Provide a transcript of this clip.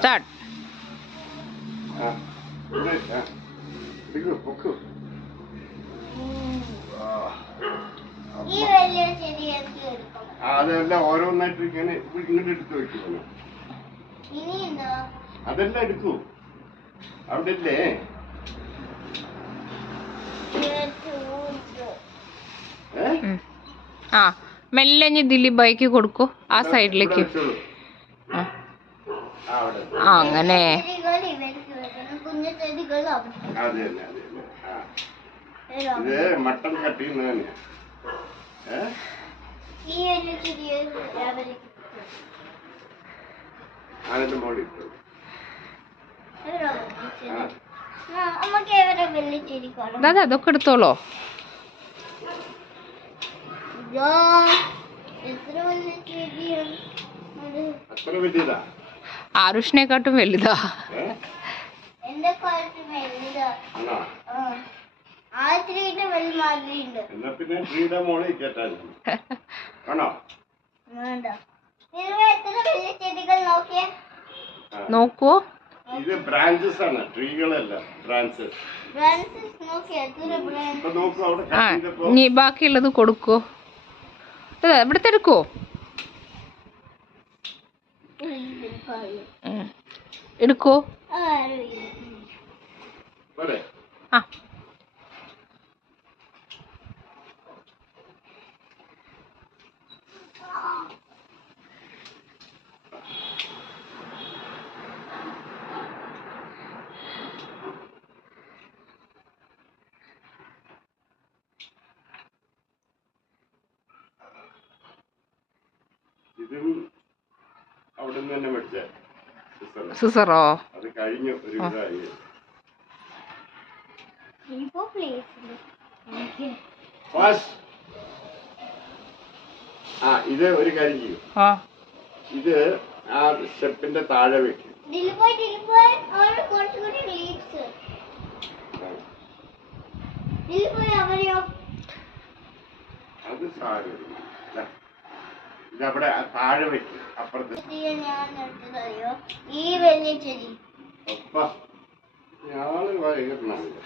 Start. അതെല്ലാം ഓരോന്നായിട്ട് ഇങ്ങനെ ഇങ്ങോട്ട് എടുത്ത് വെക്കുന്നു. അതെല്ലാം എടുക്കൂ. അവിടെ ഇല്ലേ ആ മെല്ലെ ദിലീപ് ബൈക്ക് കൊടുക്കൂ ആ സൈഡിലേക്ക്. അങ്ങനെ ഇത് മട്ടൺ കട്ട് ചെയ്യുന്നതന്നെയാ. അതിന്റെ മോളിൽ ദാദാ അതൊക്കെ എടുത്തോളോ. അത്ര വലിയതാ. ആരുഷിനെക്കാട്ടും വലുതാ. എന്നാ പിന്നെ ട്രീയുടെ മോളിൽ കേട്ടാൽ ആണോ? നോക്കൂ. ഇത് ബ്രാഞ്ചസ് ആണ്, ട്രീകളല്ല ബ്രാഞ്ചസ്. ആ ഇനി ബാക്കിയുള്ളത് കൊടുക്കൂ. ഇവിടെ തിരക്കോ. എടുക്കോ. ആ ഇതും അവിടെ നിന്ന് തന്നെ മേടിച്ചേ. സിസറോ? അത് കഴിഞ്ഞു ഒരു ഇതായി. ഇത് ഒരു കാര്യം ചെയ്യും. ഇത് ആ സ്റ്റെപ്പിന്റെ താഴെ വെക്കും. അത് സാരമില്ല. ഇതവിടെ താഴെ വെക്കും. അപ്പുറത്ത് ഞാള് വൈകിട്ടുണ്ടാവില്ല.